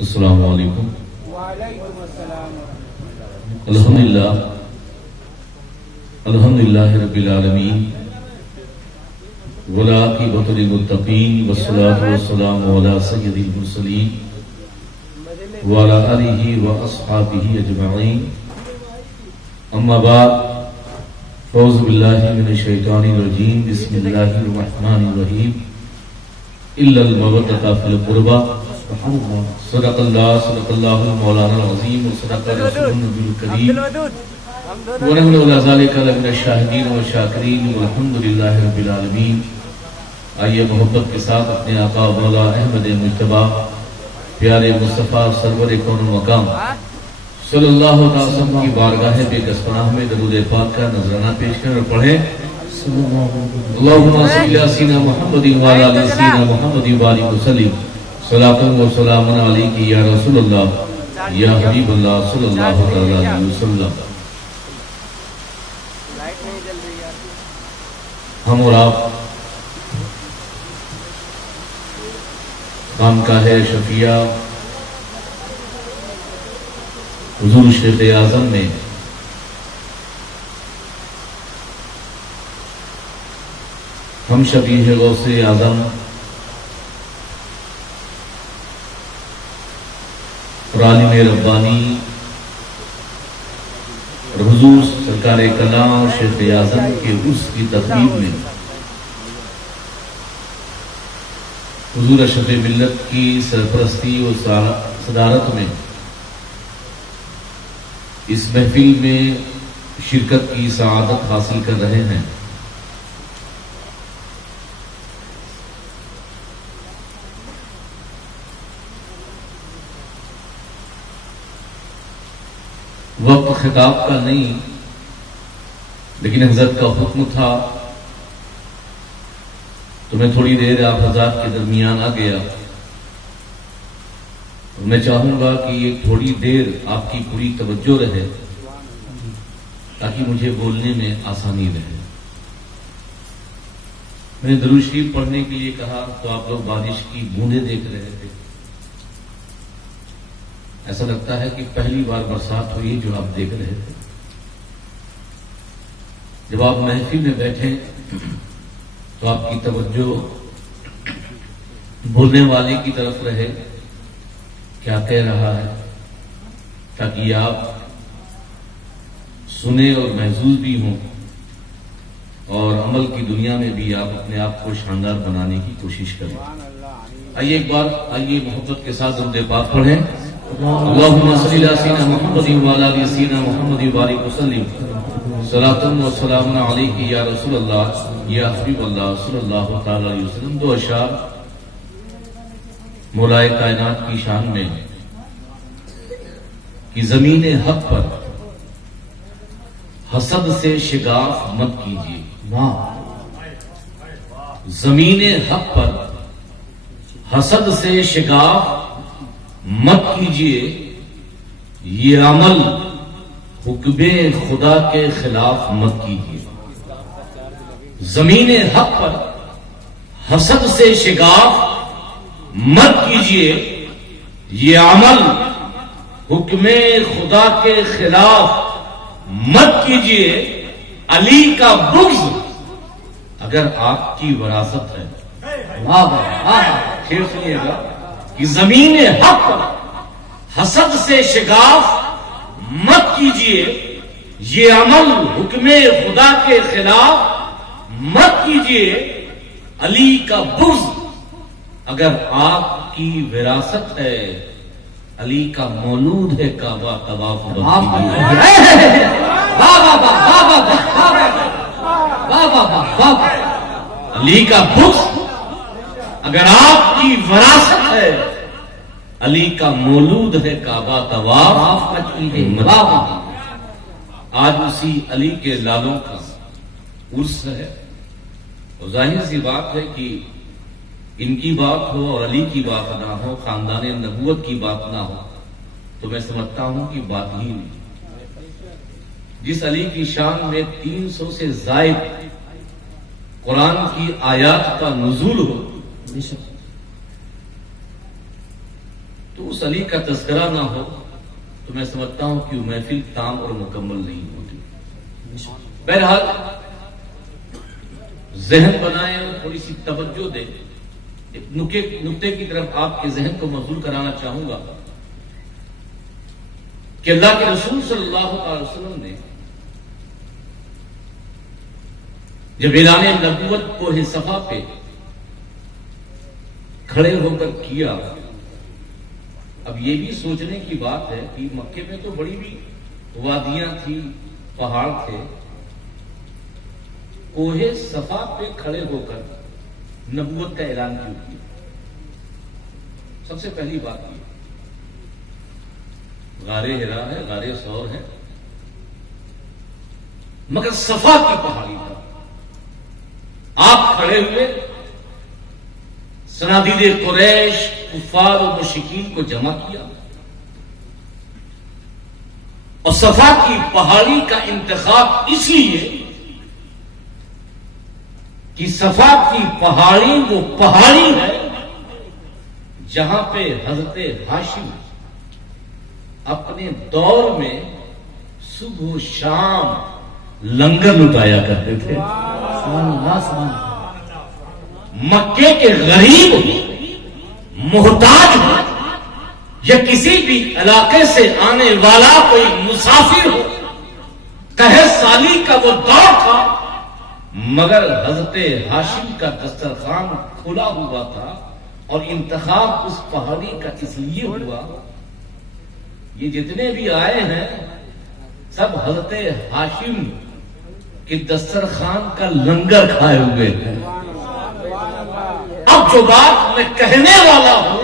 السلام علیکم. وعلیکم السلام الحمدللہ رب العالمین والعاقبۃ للمتقین والصلاة والسلام علی سید المرسلین وعلی آلہ واصحابہ اجمعین. اما بعد اعوذ باللہ من الشیطان الرجیم. بسم اللہ الرحمن الرحیم. الا المودۃ فی القربى. صدق اللہ مولانا العظیم وصدق رسول النبی الکریم ونحن علی ذلک لمن الشاہدین والشاکرین والحمد للہ رب العالمین. آئیے محبت کے ساتھ اپنے آقا مولا احمد مجتبی پیارے مصطفیٰ سرور کون و مقام صلی اللہ تعالی وسلم کی بارگاہ بے کسپناہ میں درود پاک کا نذرانہ پیش کریں اور پڑھیں. اللہم صلی علی سیدنا محمد وعلی آل سیدنا محمد وبارک وسلم. صلاۃ و سلام علیک یا رسول اللہ یا حبیب اللہ صلی اللہ علیہ وسلم. ہم اور آپ خانقاہ شفیہ حضور شیخ اعظم میں ہم شبیہ غوث اعظم اور عالم ربانی اور حضور سرکار کلام شیخ اعظم کے عرس کی تقریب میں حضور اشرف ملت کی سرپرستی اور صدارت میں اس محفل میں شرکت کی سعادت حاصل کر رہے ہیں. وقت خطاب کا نہیں لیکن حضرت کا حکم تھا تو میں تھوڑی دیر آپ حضرات کے درمیان آ گیا. میں چاہوں گا کہ یہ تھوڑی دیر آپ کی پوری توجہ رہے تاکہ مجھے بولنے میں آسانی رہے. میں نے درود شریف پڑھنے کے لیے کہا تو آپ لوگ بارش کی بوندیں دیکھ رہے تھے. ایسا لگتا ہے کہ پہلی بار برسات ہوئی جو آپ دیکھ رہے تھے. جب آپ محفل میں بیٹھے تو آپ کی توجہ بولنے والے کی طرف رہے کیا کہہ رہا ہے تاکہ آپ سنیں اور محظوظ بھی ہوں اور عمل کی دنیا میں بھی آپ اپنے آپ کو شاندار بنانے کی کوشش کریں. آئیے ایک بار محبت کے ساتھ درود پاک پڑھیں. اللہم صلی علی سیدنا محمد وعلی آل سیدنا محمد وبارک وسلم. صلاۃ و سلام علیک یا رسول اللہ یا حبیب اللہ صلی اللہ تعالی علیہ وسلم. دو اشعار مولائے کائنات کی شان میں کہ زمین حق پر حسد سے شگاف مت کیجیے. زمین حق پر حسد سے شگاف مت کیجیے. یہ عمل حکم خدا کے خلاف مت کیجیے. زمین حق پر حسد سے شگاف مت کیجیے. یہ عمل حکم خدا کے خلاف مت کیجیے. علی کا بغض اگر آپ کی وراثت ہے. پھر سنیے گا کہ زمین حق پر حسد سے شگاف مت کیجیے. یہ عمل حکم خدا کے خلاف مت کیجیے. علی کا بغض اگر آپ کی وراثت ہے. علی کا مولود ہے کعبہ طواف علی کا بغض اگر آپ کی وراثت ہے. علی کا مولود ہے کعبہ طواف. آج اسی علی کے لالوں کا عرس ہے اور ظاہر سی بات ہے کہ ان کی بات ہو اور علی کی بات نہ ہو, خاندان نبوت کی بات نہ ہو تو میں سمجھتا ہوں کہ بات ہی نہیں. جس علی کی شان میں 300 سے زائد قرآن کی آیات کا نزول ہو تو اس علی کا تذکرہ نہ ہو تو میں سمجھتا ہوں کہ وہ محفل تام اور مکمل نہیں ہوتی. بہرحال ذہن بنائیں اور تھوڑی سی توجہ دیں. ایک نقطے کی طرف آپ کے ذہن کو مبذول کرانا چاہوں گا کہ اللہ کے رسول صلی اللہ علیہ وسلم نے جب اعلان نبوت کوہ صفا پہ کھڑے ہو کر کیا. اب یہ بھی سوچنے کی بات ہے کہ مکے میں تو بڑی بھی وادیاں تھی، پہاڑ تھے. کوہ صفا پہ کھڑے ہو کر نبوت کا اعلان کیوں کیا؟ سب سے پہلی بات یہ غار ہرا ہے، غار ثور ہے، مگر صفا کی پہاڑی پر آپ کھڑے ہوئے، صنادید قریش کفار و مشرکین کو جمع کیا اور صفا کی پہاڑی کا انتخاب اس لیے کہ صفا کی پہاڑی وہ پہاڑی ہے جہاں پہ حضرت ہاشم اپنے دور میں صبح و شام لنگر لٹایا کرتے تھے. مکے کے غریب محتاج ہو یا کسی بھی علاقے سے آنے والا کوئی مسافر ہو، قحط سالی کا وہ دور تھا، مگر حضرت ہاشم کا دسترخوان کھلا ہوا تھا اور انتخاب اس پہاڑی کا اس لیے ہوا. یہ جتنے بھی آئے ہیں سب حضرت ہاشم کے دسترخوان کا لنگر کھائے ہوئے ہیں. اب جو بات میں کہنے والا ہوں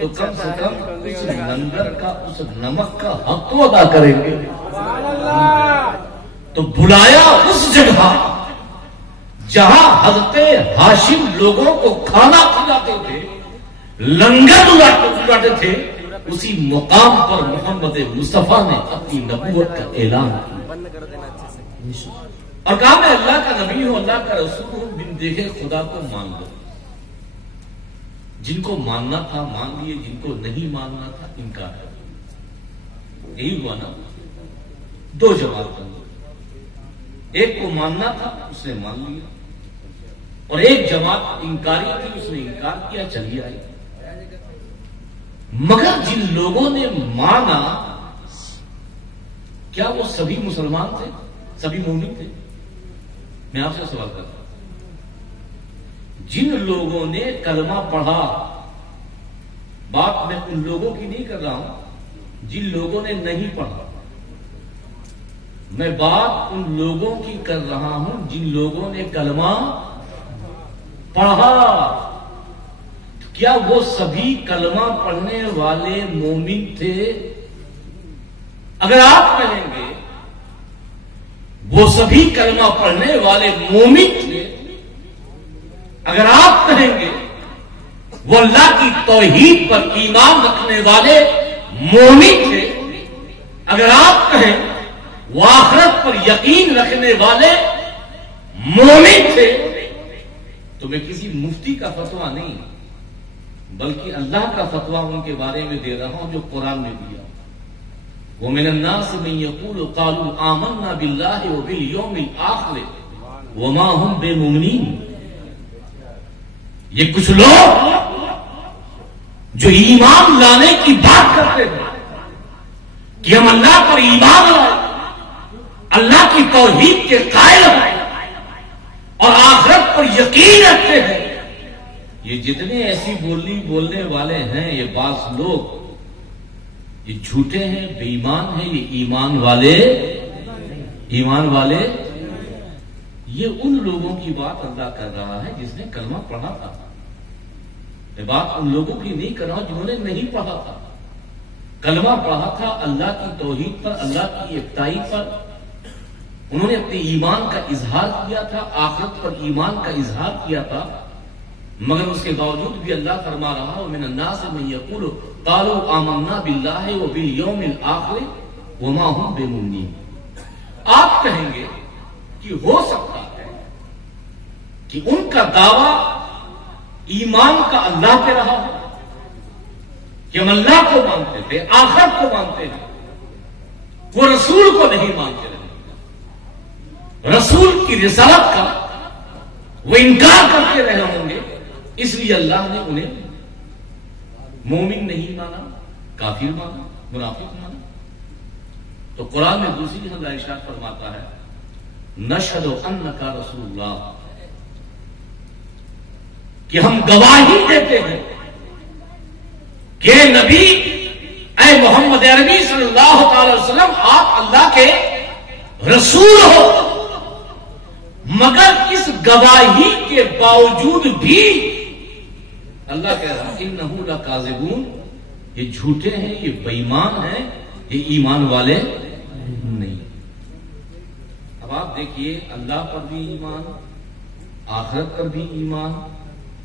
تو کم سے کم اس لنگر کا، اس نمک کا حق تو ادا کریں گے. تو بلایا اس جگہ جہاں حضرت ہاشم لوگوں کو کھانا کھلاتے تھے، لنگر اٹھاتے تھے، اسی مقام پر محمد مصطفیٰ نے اپنی نبوت کا اعلان کیا اور کہا میں اللہ کا نبی ہوں، اللہ کا رسول ہوں، بن دیکھے خدا کو مان لو. جن کو ماننا تھا مان لیے، جن کو نہیں ماننا تھا انکار کر دیا. یہی ہوا نا. دو جماعت بن گئی، ایک کو ماننا تھا اس نے مان لیا اور ایک جماعت انکاری تھی، اس نے انکار کیا، چلی آئی. مگر جن لوگوں نے مانا کیا وہ سبھی مسلمان تھے، سبھی مومن تھے؟ میں آپ سے سوال کرتا ہوں. جن لوگوں نے کلمہ پڑھا، بات میں ان لوگوں کی نہیں کر رہا ہوں جن لوگوں نے نہیں پڑھا، میں بات ان لوگوں کی کر رہا ہوں جن لوگوں نے کلمہ پڑھا. کیا وہ سبھی کلمہ پڑھنے والے مومن تھے؟ اگر آپ کہیں گے وہ سبھی کلمہ پڑھنے والے مومن تھے، اگر آپ کہیں گے وہ اللہ کی توحید پر ایمان رکھنے والے مومن تھے، اگر آپ کہیں وہ آخرت پر یقین رکھنے والے مومن تھے، تو میں کسی مفتی کا فتویٰ نہیں بلکہ اللہ کا فتویٰ ان کے بارے میں دے رہا ہوں جو قرآن میں دیا. وَمِنَ النَّاسِ مَن يَقُولُ قَالُوا آمَنَّا بِاللَّهِ وَبِالْيَوْمِ الْآخِرِ وَمَا هُمْ بِمُؤْمِنِينَ. یہ کچھ لوگ جو ایمان لانے کی بات کرتے ہیں کہ ہم اللہ پر ایمان لائیں، اللہ کی توحید کے قائل ہیں اور آخرت پر یقین رکھتے ہیں، یہ جتنے ایسی بولی بولنے والے ہیں، یہ بعض لوگ یہ جھوٹے ہیں، بے ایمان ہیں. یہ ایمان والے یہ ان لوگوں کی بات اللہ کر رہا ہے جس نے کلمہ پڑھا تھا. میں بات ان لوگوں کی نہیں کر رہا ہوں جنہوں نے نہیں پڑھا تھا. کلمہ پڑھا تھا اللہ کی توحید پر، اللہ کی یکتائی پر، انہوں نے اپنے ایمان کا اظہار کیا تھا، آخرت پر ایمان کا اظہار کیا تھا. مگر اس کے باوجود بھی اللہ فرما رہا وَمِنَ النَّاسِ مَن يَقُولُ قَالُوا آمَنَّا بِاللَّهِ وَبِالْيَوْمِ الْآخِرِ وَمَا هُمْ بِمُؤْمِنِينَ. آپ کہیں گے کہ ہو سکتا ہے کہ ان کا دعویٰ ایمان کا اللہ پہ رہا ہو، کہ ہم اللہ کو مانتے تھے، آخرت کو مانتے ہیں، وہ رسول کو نہیں مانتے رہے، رسول کی رسالت کا وہ انکار کرتے رہے ہوں گے، اس لیے اللہ نے انہیں مومن نہیں مانا، کافر مانا، منافق مانا۔ تو قرآن میں دوسری جگہ اللہ ارشاد فرماتا ہے نشہد انک رسول اللہ، کہ ہم گواہی دیتے ہیں کہ نبی اے محمد عربی صلی اللہ تعالی وسلم آپ اللہ کے رسول ہو، مگر اس گواہی کے باوجود بھی اللہ کہہ رہا انہ لکاذبون، یہ جھوٹے ہیں، یہ بے ایمان ہیں، یہ ایمان والے نہیں۔ اب آپ دیکھیے اللہ پر بھی ایمان، آخرت پر بھی ایمان،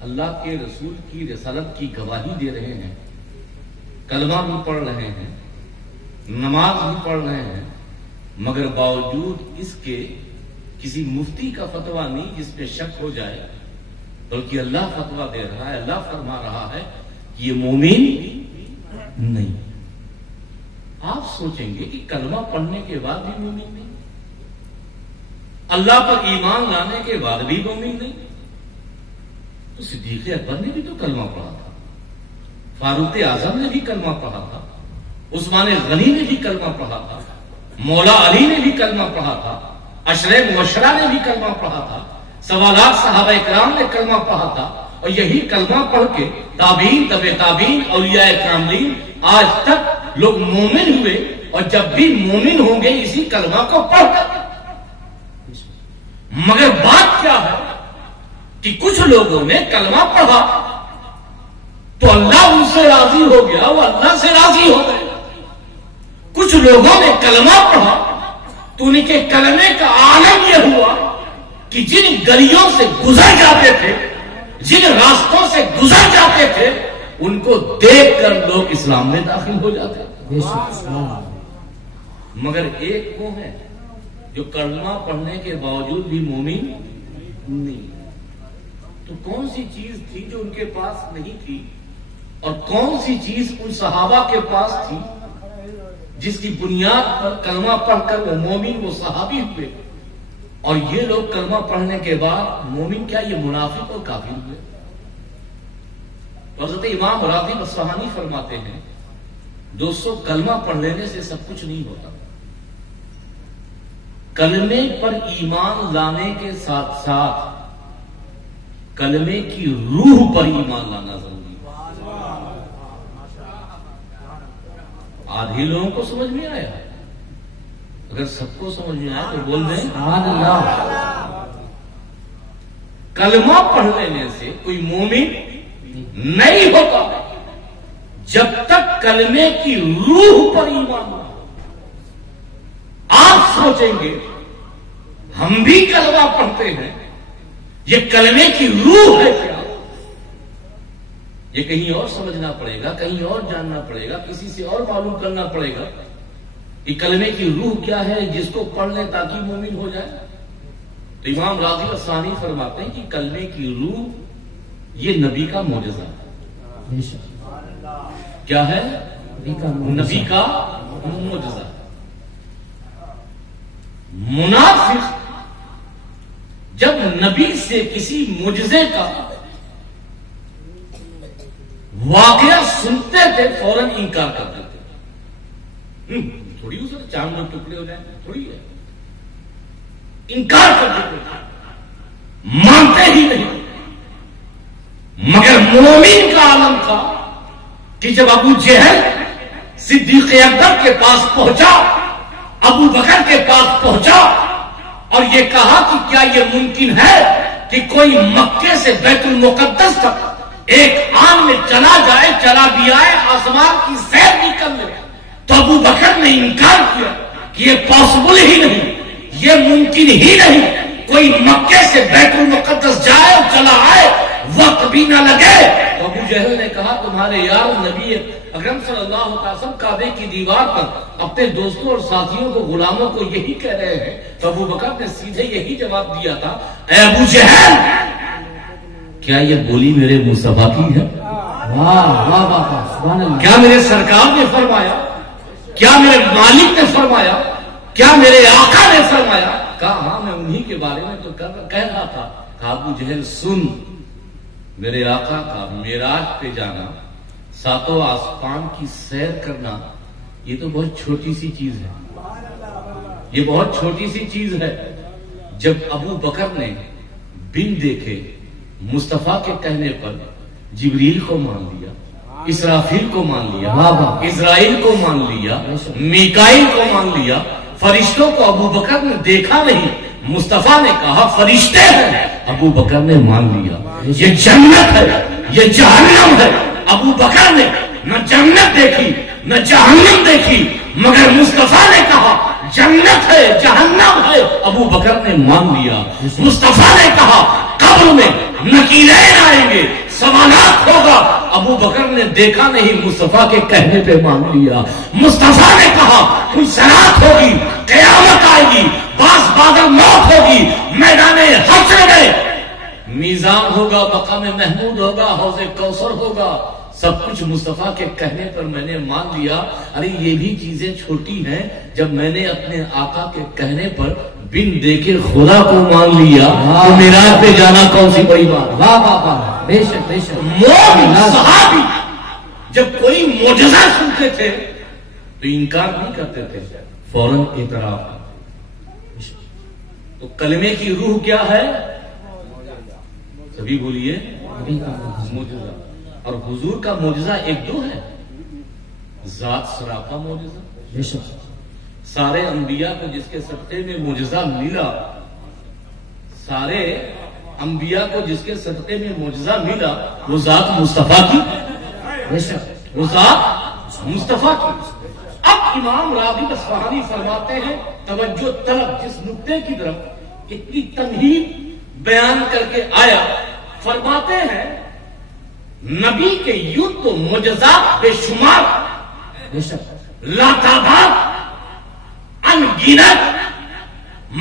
اللہ کے رسول کی رسالت کی گواہی دے رہے ہیں، کلمہ بھی پڑھ رہے ہیں، نماز بھی پڑھ رہے ہیں، مگر باوجود اس کے کسی مفتی کا فتویٰ نہیں جس پہ شک ہو جائے، بلکہ اللہ فتویٰ دے رہا ہے، اللہ فرما رہا ہے کہ یہ مومن نہیں۔ آپ سوچیں گے کہ کلمہ پڑھنے کے بعد بھی مومن نہیں، اللہ پر ایمان لانے کے بعد بھی مومن نہیں؟ تو صدیق اکبر نے بھی تو کلمہ پڑھا تھا، فاروق اعظم نے بھی کلمہ پڑھا تھا، عثمان غنی نے بھی کلمہ پڑھا تھا، مولا علی نے بھی کلمہ پڑھا تھا، عشرہ مبشرہ نے بھی کلمہ پڑھا تھا، 1.25 لاکھ صحابہ کرام نے کلمہ پڑھا تھا، اور یہی کلمہ پڑھ کے تابعین، تبع تابعین، اولیاء کرامین آج تک لوگ مومن ہوئے، اور جب بھی مومن ہوں گے اسی کلمہ کو پڑھ کر۔ مگر بات کیا ہے کہ کچھ لوگوں نے کلمہ پڑھا تو اللہ ان سے راضی ہو گیا، وہ اللہ سے راضی ہو گئے۔ کچھ لوگوں نے کلمہ پڑھا تو ان کے کلمے کا عالم یہ ہوا کہ جن گلیوں سے گزر جاتے تھے، جن راستوں سے گزر جاتے تھے، ان کو دیکھ کر لوگ اسلام میں داخل ہو جاتے تھے۔ مگر ایک وہ ہے جو کلمہ پڑھنے کے باوجود بھی مومن نہیں۔ تو کون سی چیز تھی جو ان کے پاس نہیں تھی، اور کون سی چیز ان صحابہ کے پاس تھی جس کی بنیاد پر کلمہ پڑھ کر وہ مومن، وہ صحابی ہوئے، اور یہ لوگ کلمہ پڑھنے کے بعد مومن کیا یہ منافق اور کافر ہوئے؟ حضرت امام راغب اصفہانی فرماتے ہیں دوستو کلمہ پڑھ لینے سے سب کچھ نہیں ہوتا، کلمے پر ایمان لانے کے ساتھ ساتھ کلمے کی روح پر ایمان لانا ضروری ہے۔ آدھی لوگوں کو سمجھ میں آیا، اگر سب کو سمجھ میں آیا تو بول دیں سبحان اللہ۔ کلمہ پڑھ لینے سے کوئی مومن نہیں ہوتا جب تک کلمے کی روح پر ایمان نہ ہو۔ آپ سوچیں گے ہم بھی کلمہ پڑھتے ہیں، یہ کلمے کی روح ہے کیا؟ یہ کہیں اور سمجھنا پڑے گا، کہیں اور جاننا پڑے گا، کسی سے اور معلوم کرنا پڑے گا کہ کلمے کی روح کیا ہے جس کو پڑھ لیں تاکہ مومن ہو جائے۔ تو امام راغب اصفہانی فرماتے ہیں کہ کلمے کی روح یہ نبی کا معجزہ ہے۔ کیا ہے؟ نبی کا معجزہ۔ منافق جب نبی سے کسی معجزے کا واقعہ سنتے تھے فوراً انکار کرتے تھے، تھوڑی ہو سکتا چاند لوگ ٹکڑے ہو جائیں، تھوڑی ہے، انکار کرتے تھے، مانتے ہی نہیں۔ مگر مومن کا عالم تھا کہ جب ابو جہل صدیق اکبر کے پاس پہنچا، ابو بکر کے پاس پہنچا اور یہ کہا کہ کیا یہ ممکن ہے کہ کوئی مکے سے بیت المقدس تک ایک آن میں چلا جائے، چلا بھی آئے، آسمان کی سیر بھی کر لے؟ تو ابو بکر نے انکار کیا کہ یہ پاسبل ہی نہیں، یہ ممکن ہی نہیں، کوئی مکے سے بیت المقدس جائے اور چلا آئے، وقت بھی نہ لگے۔ تو ابو جہل نے کہا تمہارے یار نبی اکرم صلی اللہ علیہ وسلم کعبے کی دیوار پر اپنے دوستوں اور ساتھیوں کو، غلاموں کو یہی کہہ رہے ہیں۔ تو ابو بکر نے سیدھے یہی جواب دیا تھا، اے ابو جہل کیا یہ بولی میرے مصطفیٰ کی ہے؟ کیا میرے سرکار نے فرمایا؟ کیا میرے مالک نے فرمایا؟ کیا میرے آقا نے فرمایا؟ کہا ہاں میں انہی کے بارے میں تو کہہ رہا تھا. کہا ابو جہل سن، میرے آقا کا معراج پہ جانا، ساتوں آسمان کی سیر کرنا، یہ تو بہت چھوٹی سی چیز ہے. یہ بہت چھوٹی سی چیز ہے. جب ابو بکر نے بن دیکھے مصطفیٰ کے کہنے پر جبریل کو مان لیا، اسرافیل کو مان لیا، اسرائیل کو مان لیا، میکائیل کو مان لیا، فرشتوں کو ابو بکر نے دیکھا نہیں، مصطفیٰ نے کہا فرشتے ہیں، ابو بکر نے مان لیا. یہ جنت ہے، یہ جہنم ہے. ابو بکر نے نہ جنت دیکھی نہ جہنم دیکھی، مگر مصطفیٰ نے کہا جنت ہے جہنم ہے، ابو بکر نے مان لیا. مصطفیٰ نے کہا قبر میں نکیرین آئیں گے، سوالات ہوگا، ابو بکر نے دیکھا نہیں، مصطفیٰ کے کہنے پہ مان لیا. مصطفیٰ نے کہا کوئی صراط ہوگی، قیامت آئے گی، بعد موت ہوگی، میدان حشر میں میزان ہوگا، مقام محمود ہوگا، حوض کوثر ہوگا، سب کچھ مصطفیٰ کے کہنے پر میں نے مان لیا. ارے یہ بھی چیزیں چھوٹی ہیں، جب میں نے اپنے آقا کے کہنے پر بن دے کے خدا کو مان لیا تو معراج پہ جانا کون سی بڑی بات. واہ واہ واہ، بے شک بے شک. صحابی جب کوئی معجزہ سنتے تھے تو انکار نہیں کرتے تھے، فوراً اعتراف. تو کلمے کی روح کیا ہے؟ سبھی بولیے معجزہ. اور حضور کا معجزہ ایک دو ہے، ذات سراپا معجزہ. سارے انبیاء کو جس کے صدقے میں معجزہ ملا، سارے انبیاء کو جس کے صدقے میں معجزہ ملا، وہ ذات مصطفیٰ کی، وہ ذات مصطفیٰ کی. اب امام راغب اصفہانی فرماتے ہیں، توجہ طلب جس نقطے کی طرف اتنی تمہید بیان کر کے آیا، فرماتے ہیں نبی کے یوں تو معجزات بے شمار، لاتعداد، ان گنت،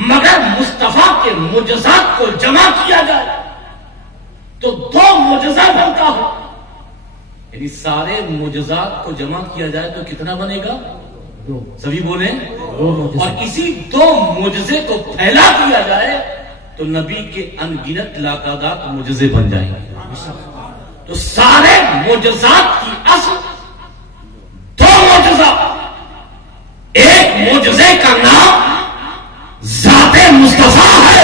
مگر مصطفیٰ کے معجزات کو جمع کیا جائے تو دو معجزہ بنتا ہے. یعنی سارے معجزات کو جمع کیا جائے تو کتنا بنے گا؟ دو. سبھی بولیں. اور اسی دو معجزے کو پھیلا دیا جائے تو نبی کے ان گنت لاتعداد معجزے بن جائیں گے. تو سارے معجزات کی اصل دو معجزہ، ایک معجزے کا نام ذات مصطفیٰ ہے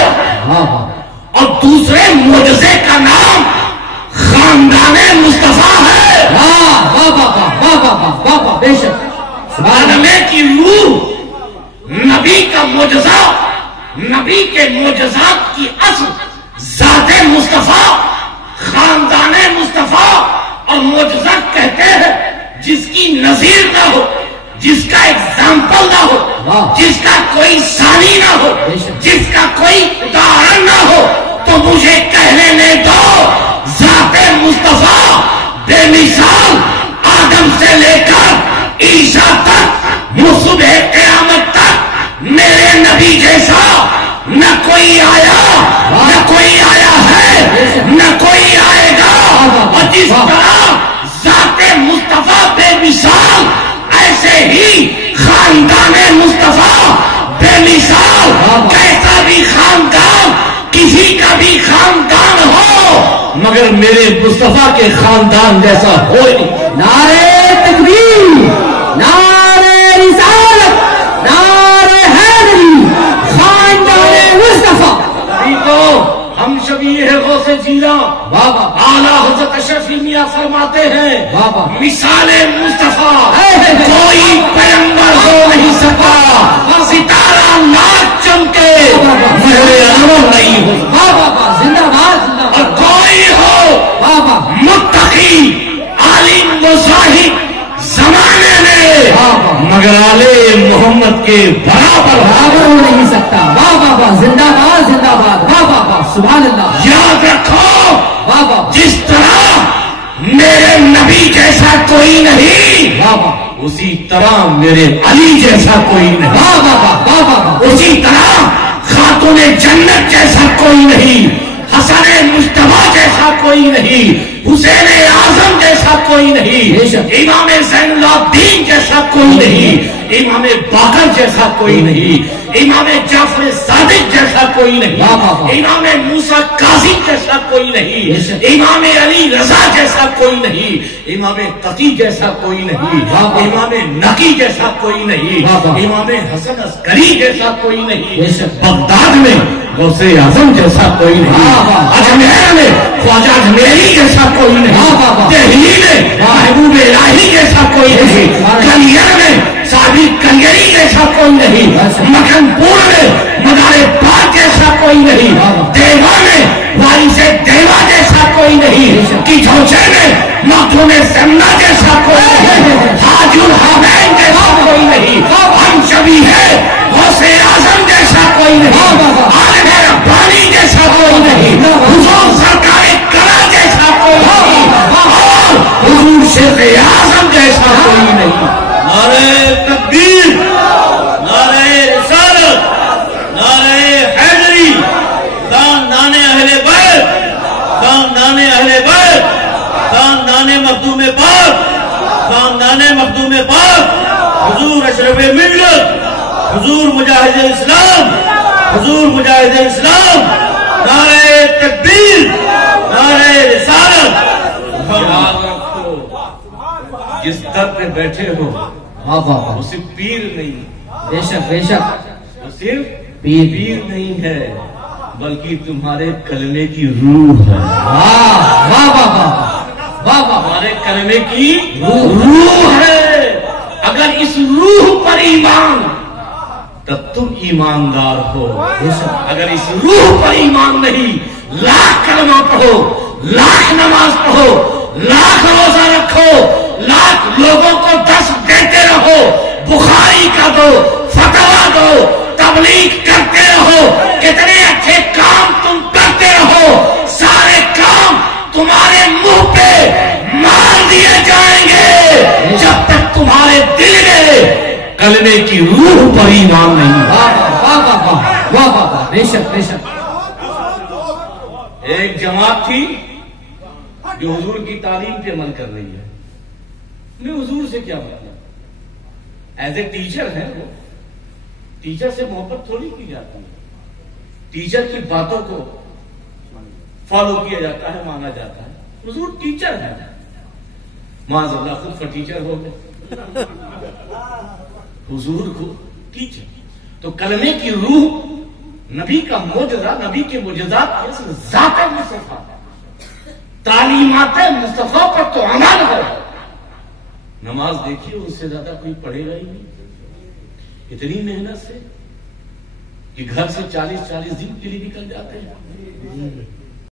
اور دوسرے معجزے کا نام خاندان مصطفیٰ ہے. بے شک. کلمے کی روح نبی کا معجزہ، نبی کے معجزات کی اصل ذات مصطفیٰ، خاندان مصطفیٰ. اور معجزہ کہتے ہیں جس کی نظیر نہ ہو، جس کا ایگزامپل نہ ہو، جس کا کوئی ثانی نہ ہو، جس کا کوئی اداہرن نہ ہو. تو مجھے کہنے دو ذات مصطفیٰ بے مثال، آدم سے لے کر عیسیٰ تک، صبح قیامت تک میرے نبی جیسا نہ کوئی آیا، نہ کوئی آیا ہے، نہ کوئی آئے گا. اور جس طرح ذات مصطفیٰ بے مثال، ایسے ہی خاندان مصطفیٰ بے مثال. کیسا بھی خاندان، کسی کا بھی خاندان ہو، مگر میرے مصطفیٰ کے خاندان جیسا ہو نہیں. نعرے تکبیر، نعرے رسالت، نعرے حیدری، خاندان مصطفیٰ. ہم شبیہ غوث جیلان بابا اعلیٰ حضرت اشرف میاں فرماتے ہیں بابا مثال مصطفیٰ کوئی پیغمبر ہو نہیں سکا. ستارہ لاکھ چمکے مہر انور نہیں ہو. بابا زندہ باد. اور کوئی ہو بابا متقی عالم و زاہد زمانے میں، مگر آلے محمد کے برابر ہو نہیں سکتا. بابا زندہ باد زندہ باد. بابا سبحان اللہ. یاد رکھو بابا جس طرح میرے نبی جیسا کوئی نہیں، بابا اسی طرح میرے علی جیسا کوئی نہیں. بابا اسی طرح خاتون جنت جیسا کوئی نہیں، حسن مجتبی جیسا کوئی نہیں، حسین اعظم جیسا کوئی نہیں، امام زین العابدین جیسا کوئی نہیں، امام باقر جیسا کوئی نہیں، امام جعفر صادق جیسا کوئی نہیں، امام موسیٰ کاظم جیسا کوئی نہیں، امام علی رضا جیسا کوئی نہیں، امام تقی جیسا کوئی نہیں، امام نقی جیسا کوئی نہیں، امام حسن عسکری جیسا کوئی نہیں، بغداد میں غوث اعظم جیسا کوئی نہیں، اجمیر میں خواجہ اجمیری جیسا کوئی نہیں، دہلی میں محبوب الہی جیسا کوئی نہیں، کنیر میں صاحبی کنگری جیسا کوئی نہیں، مکھن پور میں مدار پاک جیسا کوئی نہیں، دیوا میں وارث دیوا جیسا کوئی نہیں، کچھوچے میں مخدوم سمنا جیسا کوئی نہیں، حاج الحرمین جیسا کوئی نہیں، ہم شبی ہے غوث اعظم جیسا کوئی نہیں، عالم ربانی جیسا کوئی نہیں، حضور سرکار کلا جیسا کوئی نہیں، اور حضور شیخ اعظم جیسا کوئی نہیں۔ نعرہ تکبیر، نعرہ رسالت، نعرہ حیدری، خاندان اہل بیت، خاندان اہل بیت، خاندان مخدوم پاک، خاندان مخدوم پاک، حضور اشرف ملت، حضور مجاہد اسلام، حضور مجاہد اسلام، نعرہ تکبیر، نعرہ رسالت۔ یاد رکھو جس در پہ بیٹھے ہو وہ صرف پیر نہیں، بے شک بے شک، وہ صرف پیر نہیں ہے بلکہ تمہارے کلمے کی روح ہے۔ واہ واہ واہ واہ واہ، تمہارے کلمے کی روح ہے، اگر اس روح پر ایمان تب تم ایماندار ہو، اگر اس روح پر ایمان نہیں، لاکھ کلمہ پڑھو، لاکھ نماز پڑھو، لاکھ روزہ رکھو، لاکھ لوگوں کو دس دیتے رہو، بخاری کا دو، فتوا دو، تبلیغ کرتے رہو، کتنے اچھے کام تم کرتے رہو، سارے کام تمہارے منہ پہ مار دیے جائیں گے جب تک تمہارے دل میں کلمے کی روح پر ایمان نہیں۔ واہ واہ واہ واہ واہ واہ واہ، بے شک بے شک۔ ایک جماعت تھی جو حضور کی تعلیم پہ عمل کر رہی ہے، انہیں حضور سے کیا مطلب؟ ایز اے ٹیچر ہے، وہ ٹیچر سے محبت تھوڑی کی جاتی ہے، ٹیچر کی باتوں کو فالو کیا جاتا ہے، مانا جاتا ہے۔ حضور ٹیچر ہے، معاذ اللہ خود کا ٹیچر ہو گئے، حضور کو ٹیچر۔ تو کلمے کی روح نبی کا معجزہ، نبی کے معجزات ذات مصطفیٰ، تعلیمات مصطفیٰ پر تو عمل ہے۔ نماز دیکھیے اس سے زیادہ کوئی پڑھے گا ہی نہیں، اتنی محنت سے کہ گھر سے 40 دن کے لیے نکل جاتے ہیں۔